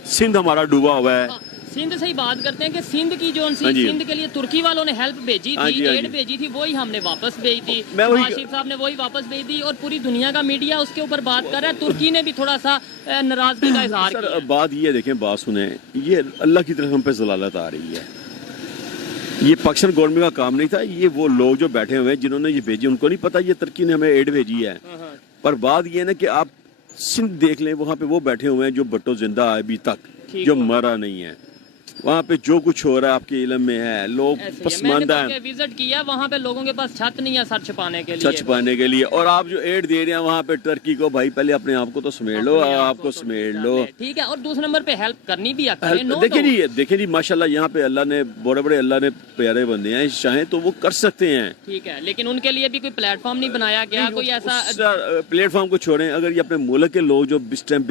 सिंध हमारा डूबा हुआ है। हाँ, सिंध से ही बात करते हैं कि सिंध की जो हाँ जी। सिंध के लिए तुर्की वालों ने हेल्प भेजी हाँ थी, जी, हाँ एड जी। भेजी थी, वही हमने वापस भेजी थी, मैं वही- आशिफ साहब ने वही वापस भेज दी, और पूरी दुनिया का मीडिया उसके ऊपर बात कर रहा है। तुर्की ने भी थोड़ा सा नाराजगी का इजहार सर किया। बात ये देखें, बात सुने, ये अल्लाह की तरफ हम पे जलालत आ रही है। ये पाकिस्तान गवर्नमेंट का काम नहीं था, ये वो लोग जो बैठे हुए हैं जिन्होंने ये भेजी, उनको नहीं पता ये तुर्की ने हमें एड भेजी है। पर बात ये है ना कि आप सिंध देख लें, वहाँ पे वो बैठे हुए हैं जो भुट्टो जिंदा है अभी तक, ठीक जो हो। मरा नहीं है। वहाँ पे जो कुछ हो रहा है आपके इल्म में है, लोग ऐसे ही है। पसमानदा मैंने हैं तो विजिट किया, वहाँ पे लोगों के पास छत नहीं है सर छुपाने के लिए, सच पाने के लिए, और आप जो एड दे रहे हैं वहाँ पे टर्की को, भाई पहले अपने आप को तो समेट लो, अपने आप आपको को समेट तो लो। ठीक है। और दूसरे नंबर पे हेल्प करनी भी आती है, नो देखिए जी माशाल्लाह यहाँ पे अल्लाह ने बड़े बड़े अल्लाह ने प्यारे बंदे हैं, चाहें तो वो कर सकते हैं। ठीक है, लेकिन उनके लिए भी कोई प्लेटफॉर्म नहीं बनाया गया, कोई ऐसा प्लेटफॉर्म को छोड़ें, अगर ये अपने मुल्क के लोग जो इस टाइम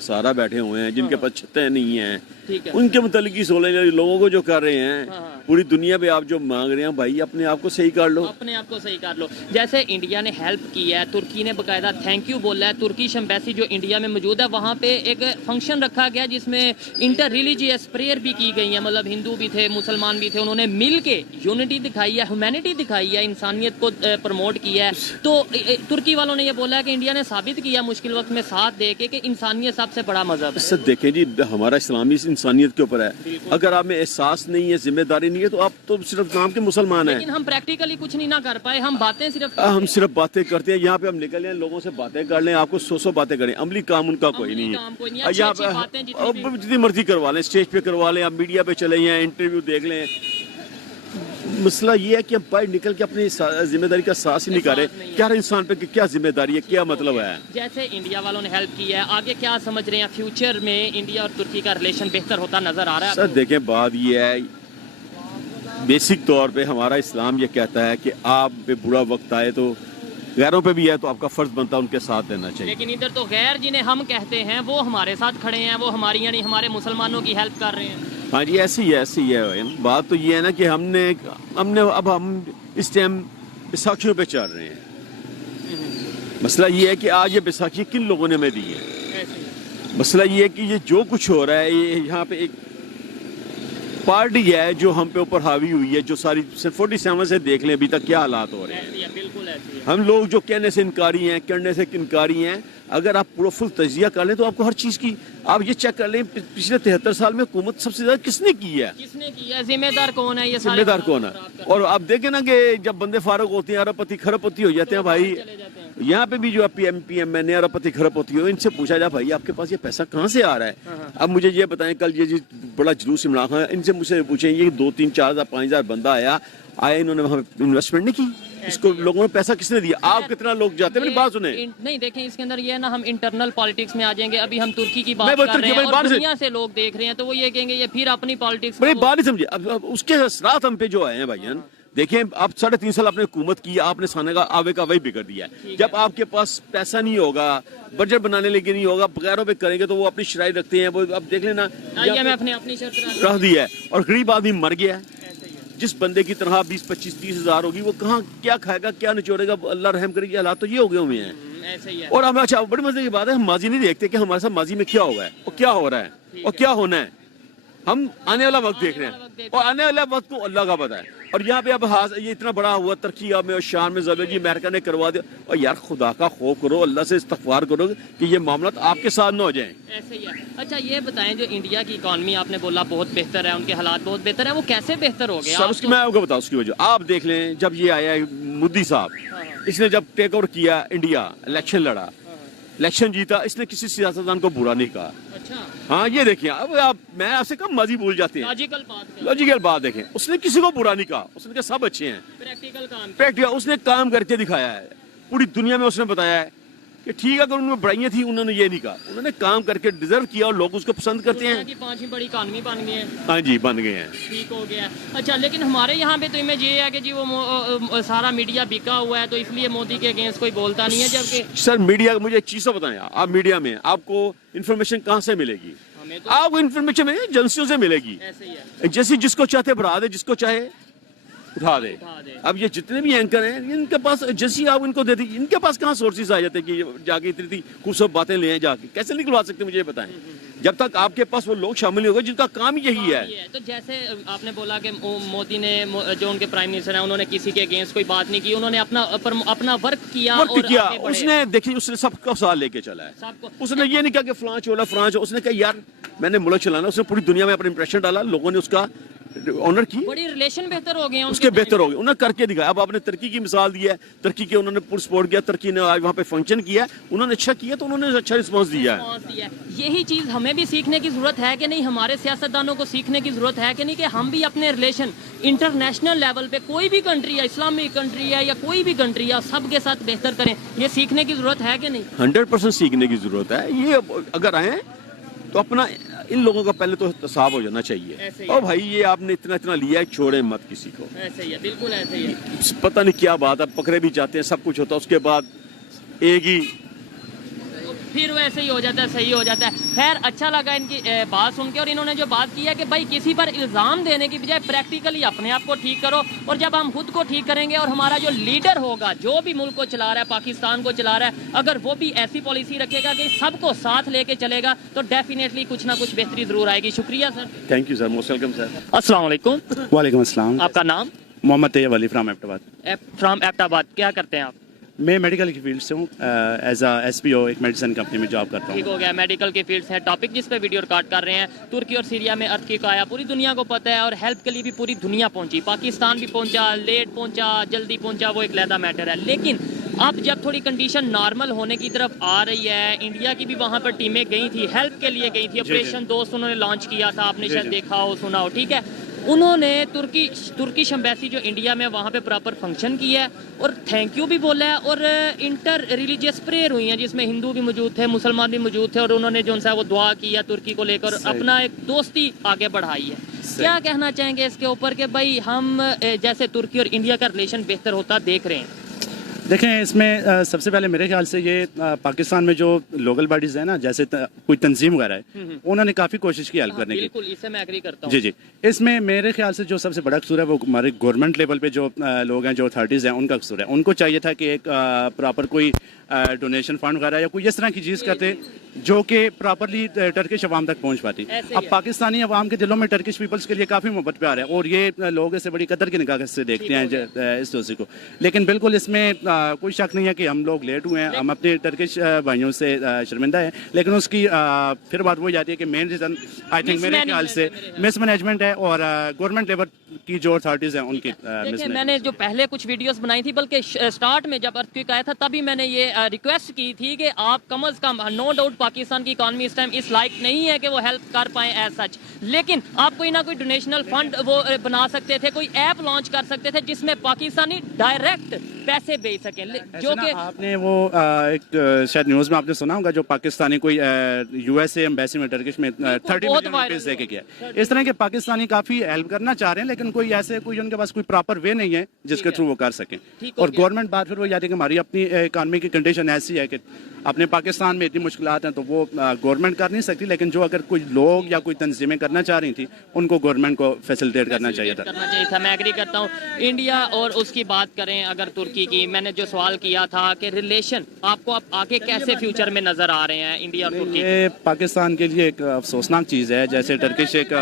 सहारा बैठे हुए हैं, जिनके पास छतें नहीं हैं, ठीक है, उनके मुतालिक ही 16 लोगों को जो कर रहे हैं, हाँ, हाँ। पूरी दुनिया पे आप जो मांग रहे हैं, भाई अपने आप को सही कर लो। अपने आप को सही कर लो। जैसे इंडिया ने हेल्प की है, तुर्की ने बकायदा थैंक यू बोला है, तुर्किश एम्बेसी जो इंडिया में मौजूद है वहाँ पे एक फंक्शन रखा गया जिसमें इंटर रिलीजियस प्रेयर भी की गई है, मतलब हिंदू भी थे, मुसलमान भी थे, उन्होंने मिल के यूनिटी दिखाई है, ह्यूमैनिटी दिखाई है, इंसानियत को प्रमोट किया है। तो तुर्की वालों ने ये बोला है कि इंडिया ने साबित किया मुश्किल वक्त में साथ दे के कि इंसानियत सबसे बड़ा मजहब है। सर देखें जी, हमारा इस्लामी इंसानियत के ऊपर है, अगर आप में एहसास नहीं है, जिम्मेदारी नहीं है, तो आप तो सिर्फ नाम के मुसलमान हैं। लेकिन हम प्रैक्टिकली कुछ नहीं ना कर पाए, हम बातें सिर्फ हम सिर्फ बातें करते हैं। यहाँ पे हम निकल जाए, लोगों से बातें कर लें, आपको 100 बातें करें, अमली काम उनका कोई नहीं काम कोई नहीं है। है। यहाँ अच्छी-अच्छी बातें जितनी भी- पे जितनी मर्जी करवा लें, स्टेज पे करवा लें, आप मीडिया पे चले जाएं, इंटरव्यू देख लें। मसला ये है कि हम बाहर निकल के अपनी जिम्मेदारी का साहस ही नहीं कर एहसास नहीं रहे। है। क्या इंसान पे क्या जिम्मेदारी है, क्या मतलब है। जैसे इंडिया वालों ने हेल्प की है, आगे क्या समझ रहे हैं फ्यूचर में इंडिया और तुर्की का रिलेशन बेहतर होता नजर आ रहा है सर आपको? देखें, बात ये है, बेसिक तौर पे हमारा इस्लाम ये कहता है कि आप पे बुरा वक्त आए तो गैरों पे भी है तो आपका फर्ज बनता है उनके साथ देना चाहिए। लेकिन इधर तो गैर जिन्हें हम कहते हैं वो हमारे साथ खड़े हैं, वो हमारी यानी हमारे मुसलमानों की हेल्प कर रहे हैं। हाँ जी, ऐसी है भाई। बात तो ये है ना कि हमने अब हम इस टाइम बैसाखियों पे चल रहे हैं। मसला ये है कि आज ये बैसाखी किन लोगों ने हमें दी है। मसला ये है कि ये जो कुछ हो रहा है, ये यहाँ पे एक पार्टी है जो हम पे ऊपर हावी हुई है, जो सारी 47 से देख लें अभी तक क्या हालात हो रहे हैं। ऐसी है, बिल्कुल ऐसी है। हम लोग जो कहने से इनकारी हैं, करने से इनकारी हैं, अगर आप पूरा फुल तजिया कर लें तो आपको हर चीज़ की, आप ये चेक कर लें पिछले 73 साल में हुकूमत सबसे ज्यादा किसने की है, किसने किया, जिम्मेदार कौन है, ये सारे जिम्मेदार हालात कौन है। खराब कर और आप देखें ना कि जब बंदे फारूक होते हैं, अरबपति खरबपति हो जाते हैं भाई। चले जाते हैं। यहाँ पे भी जो पीएम ने अरबपति खरबपति हो, इनसे पूछा जाए भाई आपके पास ये पैसा कहाँ से आ रहा है। अब मुझे ये बताएं, कल ये बड़ा जुलूस इमरान खान, इनसे मुझसे पूछें, ये 2, 3, 4, 5,000 बंदा आया, इन्होंने वहाँ इन्वेस्टमेंट नहीं की, इसको लोगों ने पैसा किसने दिया। आप कितना लोग जाते हैं, मेरी बात सुने। नहीं देखें, इसके अंदर ये है ना, हम इंटरनल पॉलिटिक्स में आ जाएंगे। अभी हम तुर्की की मैं बात वो कर तुर्की रहे हैं वाली और बात से- दुनिया से लोग देख रहे हैं, तो वो ये कहेंगे ये फिर अपनी पॉलिटिक्स मेरी बात नहीं समझे। अब उसके असरात हम पे जो आए हैं भाईजान, देखें आप 3.5 साल आपने हुकूमत की, आपने साने का आवे का वही बिगड़ दिया है। जब आपके पास पैसा नहीं होगा, बजट बनाने लेके नहीं होगा, बगैरों पे करेंगे तो वो अपनी शराइ रखते हैं। वो अब देख लेना, IMF ने अपनी शर्त रख दी है और गरीब आदमी मर गया है। जिस बंदे की तनख्वाह 20, 25, 30 हजार होगी, वो कहाँ क्या खाएगा, क्या निचोड़ेगा। अल्लाह रहम करेगी, हालात तो ये हो गए हुए हैं। ऐसे ही है। और हम अच्छा, बड़ी मजे की बात है, हम माजी नहीं देखते कि हमारे साथ माजी में क्या हुआ है और क्या हो रहा है और क्या होना है। हम आने वाला वक्त देख रहे हैं और आने वाला वक्त तो अल्लाह का पता है। और यहाँ पे अब ये इतना बड़ा हुआ तरक्की अब में और शान में ज़बे जी अमेरिका ने करवा दिया। और यार खुदा का खौफ करो, अल्लाह से इस्तग़फ़ार करो कि ये मामला आपके साथ ना हो जाए। ऐसे ही है। अच्छा ये बताएं, जो इंडिया की इकॉनमी आपने बोला बहुत बेहतर है, उनके हालात बहुत बेहतर है, वो कैसे बेहतर हो गए? सर उसकी मैं आपको बताऊँ उसकी वजह। आप देख लें, जब ये आया मोदी साहब, इसने जब टेक ओवर किया इंडिया, इलेक्शन लड़ा, इलेक्शन जीता, इसने किसी सियासतदान को बुरा नहीं कहा। अच्छा हाँ ये देखिए, अब आप मैं आपसे कम मजी भूल जाते हैं। लॉजिकल बात देखें, उसने किसी को बुरा नहीं कहा, उसने कहा सब अच्छे हैं। प्रैक्टिकल उसने काम करके दिखाया है, पूरी दुनिया में उसने बताया है कि ठीक है, अगर उनमें बुराइयां थी उन्होंने ये नहीं कहा, उन्होंने काम करके डिजर्व किया और लोग उसको पसंद करते हैं। की 5वीं बड़ी इकॉनमी बन गई है। हाँ जी बन गए हैं, ठीक हो गया। अच्छा लेकिन हमारे यहाँ पे तो इमेज ये है कि जी वो सारा मीडिया बिका हुआ है, तो इसलिए मोदी के अगेंस्ट कोई बोलता नहीं है। जबकि सर मीडिया, मुझे एक चीज तो बताएं, आप मीडिया में आपको इन्फॉर्मेशन कहाँ से मिलेगी? तो आपको इन्फॉर्मेशन एजेंसियों से मिलेगी। ऐसे ही है। जैसे जिसको चाहते बढ़ा दे, जिसको चाहे उठा दे। अब ये जितने भी एंकर हैं, इनके पास जैसी आप इनको देती, इनके पास कहाँ सोर्सेज आ जाते हैं कि जाके इतनी खूबसूरत बातें ले जाके कैसे निकलवा सकते हैं? मुझे बताएं। जब तक आपके पास वो लोग शामिल हो गए जिनका काम यही है। तो जैसे आपने बोला कि मोदी ने, जो उनके प्राइम मिनिस्टर हैं, उन्होंने किसी के अगेंस्ट कोई बात नहीं की, उन्होंने अपना वर्क किया और आगे बढ़े। उसने देखिए, उसने सबको साथ लेके चला है। उसने ये नहीं कहा कि फलां चोला फलां, उसने कहा यार मैंने मुल्क चलाना। उसने पूरी दुनिया में अपना इंप्रेशन डाला, लोगों ने उसका ऑनर की, बड़ी रिलेशन बेहतर हो गए उसके बेहतर हो गए, उन्होंने करके दिखाया। अब आपने तुर्की की मिसाल दी है, तुर्की के उन्होंने पूरा सपोर्ट किया, तुर्की ने आज वहाँ पे फंक्शन किया, उन्होंने अच्छा किया तो उन्होंने अच्छा रिस्पांस दिया है। यही चीज हमें भी सीखने की जरूरत है कि नहीं, हमारे सियासतदानों को सीखने की जरूरत है कि नहीं, कि हम भी अपने रिलेशन इंटरनेशनल लेवल पे, कोई भी कंट्री है, इस्लामिक कंट्री है या कोई भी कंट्री है, सबके साथ बेहतर करें। ये सीखने की जरूरत है कि नहीं? 100% सीखने की जरूरत है। ये अगर आए तो अपना इन लोगों का पहले तो हिसाब हो जाना चाहिए। और भाई ये आपने इतना इतना लिया है, छोड़े मत किसी को। ऐसे ही है, बिल्कुल ऐसे ही है। पता नहीं क्या बात है, पकड़े भी जाते हैं, सब कुछ होता है, उसके बाद एक ही फिर वैसे ही हो जाता है, सही हो जाता है। खैर अच्छा लगा इनकी बात सुन के, और इन्होंने जो बात की है कि भाई किसी पर इल्ज़ाम देने की बजाय प्रैक्टिकली अपने आप को ठीक करो, और जब हम खुद को ठीक करेंगे और हमारा जो लीडर होगा, जो भी मुल्क को चला रहा है, पाकिस्तान को चला रहा है, अगर वो भी ऐसी पॉलिसी रखेगा कि सबको साथ लेके चलेगा, तो डेफिनेटली कुछ ना कुछ बेहतरी जरूर आएगी। शुक्रिया sir. Thank you sir, most welcome sir. अस्सलाम वालेकुम। वालेकुम अस्सलाम। आपका नाम? मोहम्मद तैयब अली फ्राम एबटाबाद। फ्राम एबटाबाद। क्या करते हैं आप? मैं मेडिकल की फील्ड से हूँ, एज अ SPO एक मेडिसिन कंपनी में जॉब करता हूँ। ठीक हो गया, मेडिकल के फील्ड है टॉपिक जिस पे वीडियो रिकॉर्ड कर रहे हैं। तुर्की और सीरिया में अर्थक्वेक आया, पूरी दुनिया को पता है, और हेल्प के लिए भी पूरी दुनिया पहुंची। पाकिस्तान भी पहुंचा, लेट पहुंचा, जल्दी पहुंचा, वो एक अलग मैटर है। लेकिन अब जब थोड़ी कंडीशन नॉर्मल होने की तरफ आ रही है, इंडिया की भी वहाँ पर टीमें गई थी, हेल्प के लिए गई थी। ऑपरेशन दोस्त उन्होंने लॉन्च किया था, आपने शायद देखा हो, सुना हो, ठीक है। उन्होंने तुर्की एम्बेसी जो इंडिया में, वहाँ पे प्रॉपर फंक्शन किया है, और थैंक यू भी बोला है, और इंटर रिलीजियस प्रेयर हुई है जिसमें हिंदू भी मौजूद थे, मुसलमान भी मौजूद थे, और उन्होंने जो उनसे वो दुआ किया तुर्की को लेकर, अपना एक दोस्ती आगे बढ़ाई है। क्या कहना चाहेंगे इसके ऊपर कि भाई हम जैसे तुर्की और इंडिया का रिलेशन बेहतर होता देख रहे हैं? देखें, इसमें सबसे पहले मेरे ख्याल से ये पाकिस्तान में जो लोकल बॉडीज है ना, जैसे कोई तंजीम वगैरह है, उन्होंने काफ़ी कोशिश की हेल्प करने की। बिल्कुल, इससे मैं एग्री करता हूँ। जी जी, इसमें मेरे ख्याल से जो सबसे बड़ा कसूर है वो हमारे गवर्नमेंट लेवल पे जो लोग हैं, जो अथॉरिटीज़ हैं, उनका कसूर है। उनको चाहिए था कि एक प्रॉपर कोई डोनेशन फंड वगैरह या कोई इस तरह की चीज़ करते जो कि प्रॉपरली टर्किश अवाम तक पहुँच पाती। अब पाकिस्तानी अवाम के दिलों में टर्किश पीपल्स के लिए काफ़ी मोहब्बत प्यार है, और ये लोग इसे बड़ी कदर की निगाह से देखते हैं इस दोस्ती को। लेकिन बिल्कुल इसमें कोई शक नहीं है कि हम लोग लेट हुए हैं, हम अपने टर्किश भाइयों से शर्मिंदा हैं। लेकिन उसकी फिर बात वही जाती है कि मेन रीज़न आई थिंक मेरे ख्याल से मिसमैनेजमेंट है, और गवर्नमेंट लेवल की जो अथॉरिटीज़ हैं उनकी। मैंने जो पहले कुछ वीडियोस बनाई थी, बल्कि स्टार्ट में जब अर्थक्वेक आया था तभी मैंने ये रिक्वेस्ट की थी कि आप कम अज कम, नो डाउट पाकिस्तान की इकॉनमी इस टाइम इस लायक नहीं है कि वो हेल्प कर पाए एज सच, लेकिन आप कोई ना कोई डोनेशनल फंड वो बना सकते थे, कोई ऐप लॉन्च कर सकते थे जिसमें पाकिस्तानी डायरेक्ट पैसे भेज सके। जो कि आपने वो एक शायद न्यूज़ में आपने सुना होगा, जो पाकिस्तानी कोई USA एम्बेसी में टर्किश में 30 मिलियन रुपीस देके गया। इस तरह के पाकिस्तानी काफ़ी हेल्प करना चाह रहे हैं, लेकिन कोई ऐसे कोई उनके पास कोई प्रॉपर वे नहीं है जिसके थ्रू वो कर सकें। और गवर्नमेंट बात फिर वो याद है कि हमारी अपनी इकानमी की कंडीशन ऐसी है कि अपने पाकिस्तान में इतनी मुश्किलात हैं, तो वो गवर्नमेंट कर नहीं सकती। लेकिन जो अगर कोई लोग या कोई तंजीमें करना चाह रही थी, उनको गवर्नमेंट को फैसिलिटेट करना चाहिए था। मैं एग्री करता हूँ। इंडिया और उसकी बात करें, अगर तुर्की तुर्की की, मैंने जो सवाल किया था कि रिलेशन आपको अब आगे कैसे फ्यूचर में नजर आ रहे हैं इंडिया और तुर्की? ये पाकिस्तान के लिए एक अफसोसनाक चीज़ है, जैसे टर्किश एक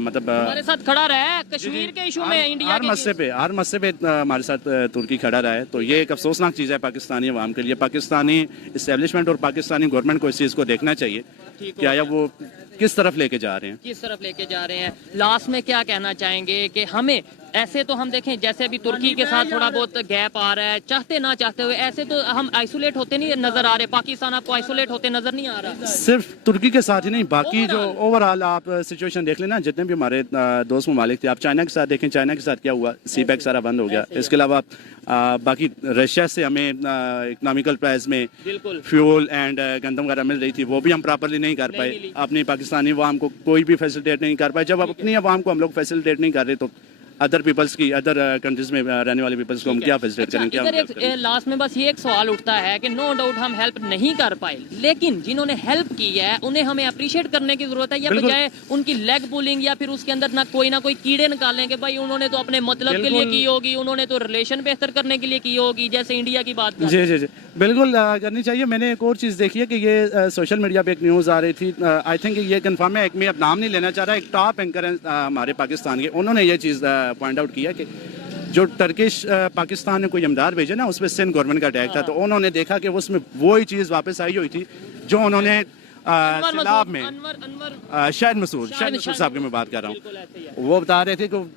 मतलब हमारे साथ खड़ा रहा है कश्मीर के इशू में, इंडिया हर के मसले पे हमारे साथ तुर्की खड़ा रहा है, तो ये एक अफसोसनाक चीज़ है पाकिस्तानी अवाम के लिए। पाकिस्तानी इस्टेब्लिशमेंट और पाकिस्तानी गवर्नमेंट को इस चीज़ को देखना चाहिए कि आया वो किस तरफ लेके जा रहे हैं, किस तरफ लेके जा रहे हैं। लास्ट में क्या कहना चाहेंगे कि हमें ऐसे तो हम देखें जैसे अभी तुर्की के साथ थोड़ा बहुत गैप आ रहा है, चाहते ना चाहते हुए ऐसे तो हम आइसोलेट होते नहीं नजर आ रहे, पाकिस्तान आपको आइसोलेट होते नजर नहीं आ रहा? सिर्फ तुर्की के साथ ही नहीं, बाकी जो ओवरऑल आप सिचुएशन देख लेना, जितने भी हमारे दोस्त ममालिक थे, आप चाइना के साथ देखें, चाइना के साथ क्या हुआ, सी पैक सारा बंद हो गया। इसके अलावा बाकी रशिया से हमें इकोनॉमिकल प्राइस में फ्यूल एंड गंदम वगैरह मिल रही थी, वो भी हम प्रॉपरली नहीं कर पाए, अपनी पाकिस्तानी अवाम को कोई भी फैसिलिटेट नहीं कर पाए। जब अपनी अवाम को हम लोग फैसिलिटेट नहीं कर रहे तो अदर पीपल्स की, अदर कंट्रीज में रहने वाले पीपल्स को हम क्या फैसिलिटेट करेंगे? इधर एक लास्ट में बस ये एक सवाल उठता है कि नो डाउट हम हेल्प नहीं कर पाए, लेकिन जिन्होंने हेल्प की है उन्हें हमें अप्रिशिएट करने की जरूरत है, या बजाय उनकी लेग पुलिंग या फिर उसके अंदर ना कोई कीड़े निकालें कि भाई उन्होंने तो अपने मतलब के लिए की होगी, उन्होंने तो रिलेशन बेहतर करने के लिए की होगी, जैसे इंडिया की बात जी जी जी बिल्कुल करनी चाहिए। मैंने एक और चीज़ देखी है कि ये सोशल मीडिया पे एक न्यूज़ आ रही थी, आई थिंक ये कंफर्म है, मैं अब नाम नहीं लेना चाह रहा, एक टॉप एंकर है हमारे पाकिस्तान के, उन्होंने ये चीज़ पॉइंट आउट किया कि जो टर्किश पाकिस्तान ने कोई इमदाद भेजे ना, उसमें सिंध गवर्नमेंट का अटैक था, तो उन्होंने देखा कि उसमें वही चीज़ वापस आई हुई थी जो उन्होंने सैलाब में शाहिद मसूद साहब की मैं बात कर रहा हूँ, वो बता रहे थे कि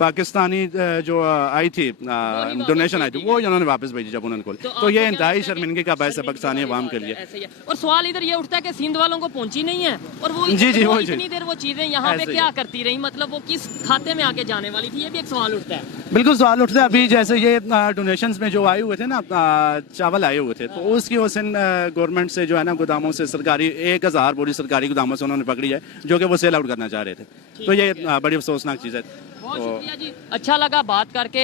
पाकिस्तानी जो आई थी डोनेशन आई थी वो उन्होंने वापस भेजी जब उन्होंने खोली, तो ये इंतहाई शर्मिंदगी का बायस है पाकिस्तानी अवाम के लिए। और सवाल इधर ये उठता है कि सिंध वालों को पहुंची नहीं है, और वो इतनी देर वो चीजें यहाँ पे क्या करती रही, मतलब वो किस खाते में आके जाने वाली थी, ये भी एक सवाल उठता है। बिल्कुल सवाल उठता है। अभी जैसे ये डोनेशंस में जो आए हुए थे ना, चावल आए हुए थे, तो उसकी सिंध गवर्नमेंट से जो है ना गोदामों से सरकारी 1000 बोरी सरकारी गोदामों से उन्होंने पकड़ी है, जो कि वो सेल आउट करना चाह रहे थे, तो ये बड़ी अफसोसनाक चीज़ है। बहुत शुक्रिया जी, अच्छा लगा बात करके।